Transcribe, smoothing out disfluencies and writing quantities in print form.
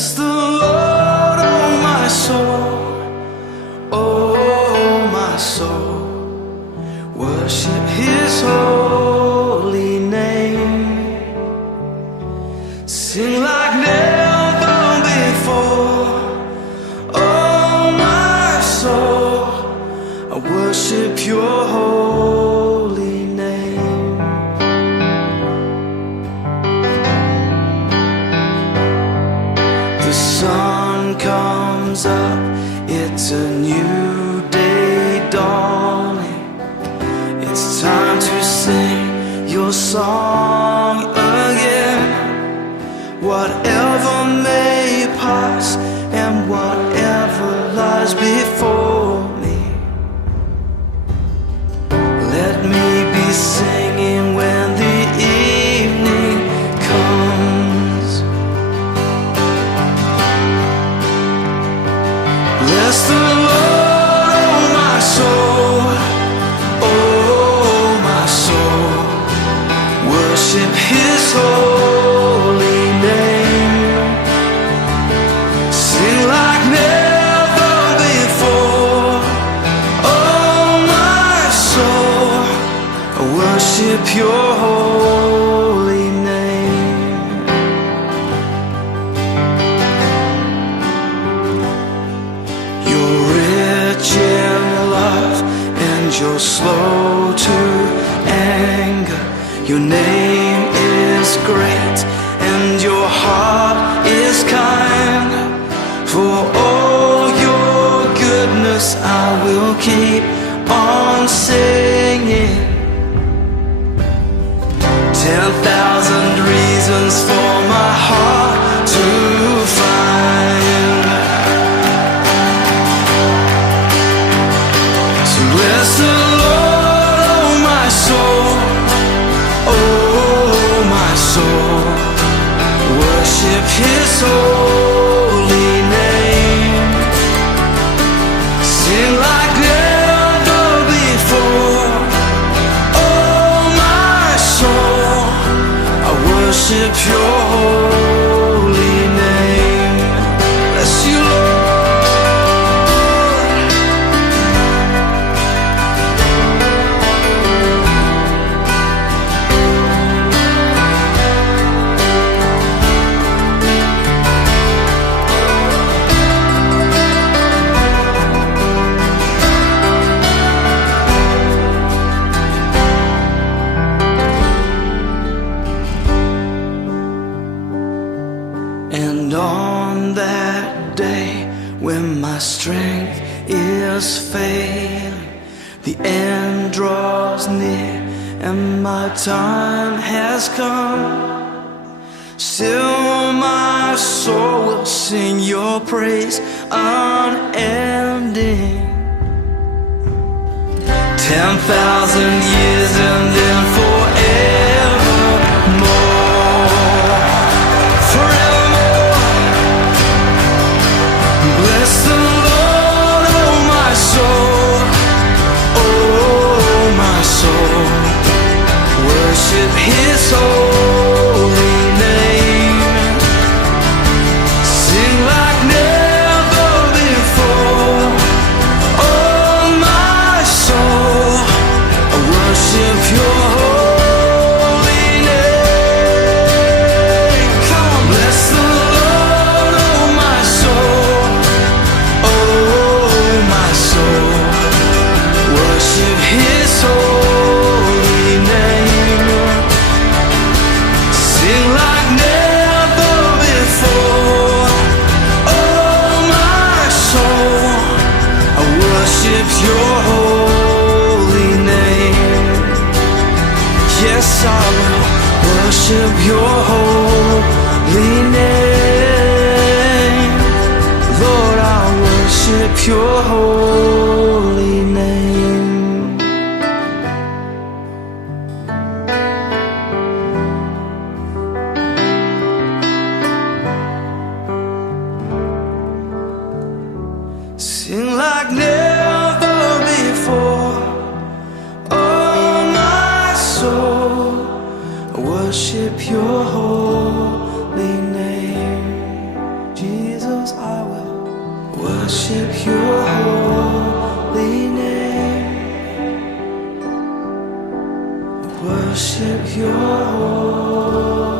Bless the Lord, oh my soul, oh my soul. Worship His holy name. Sing like never before, oh my soul. I worship Your holy name. The sun comes up, it's a new day dawning. It's time to sing Your song again. Whatever may pass and whatever lies before me, let me be singing when the evening comes. Bless the Lord, oh my soul, oh my soul. Worship His holy name. Sing like never before, oh my soul. I worship Your holy name. You're rich in love and You're slow to anger. Your name is great and Your heart is kind. For all Your goodness I will keep on singing. 10,000 reasons for my heart to find. So bless the Lord, oh my soul, oh my soul. Worship His holy name. Sing like never before, oh my soul. I worship Your holy name. Bless You, Lord. And on that day when my strength is failing, the end draws near and my time has come, still my soul will sing Your praise unending. 10,000 years and then forevermore, forevermore. Bless the Lord, oh my soul, oh my soul. Worship His holy name. Sing like never before, oh my soul. I worship Your holy name. Come on, bless the Lord, oh my soul, oh my soul. Worship His holy name. Sing like never before, oh my soul. I worship Your holy name. Yes, I will worship Your holy name. Lord, I worship Your holy name. Sing like never before, oh my soul. I worship Your holy name, Jesus. worship your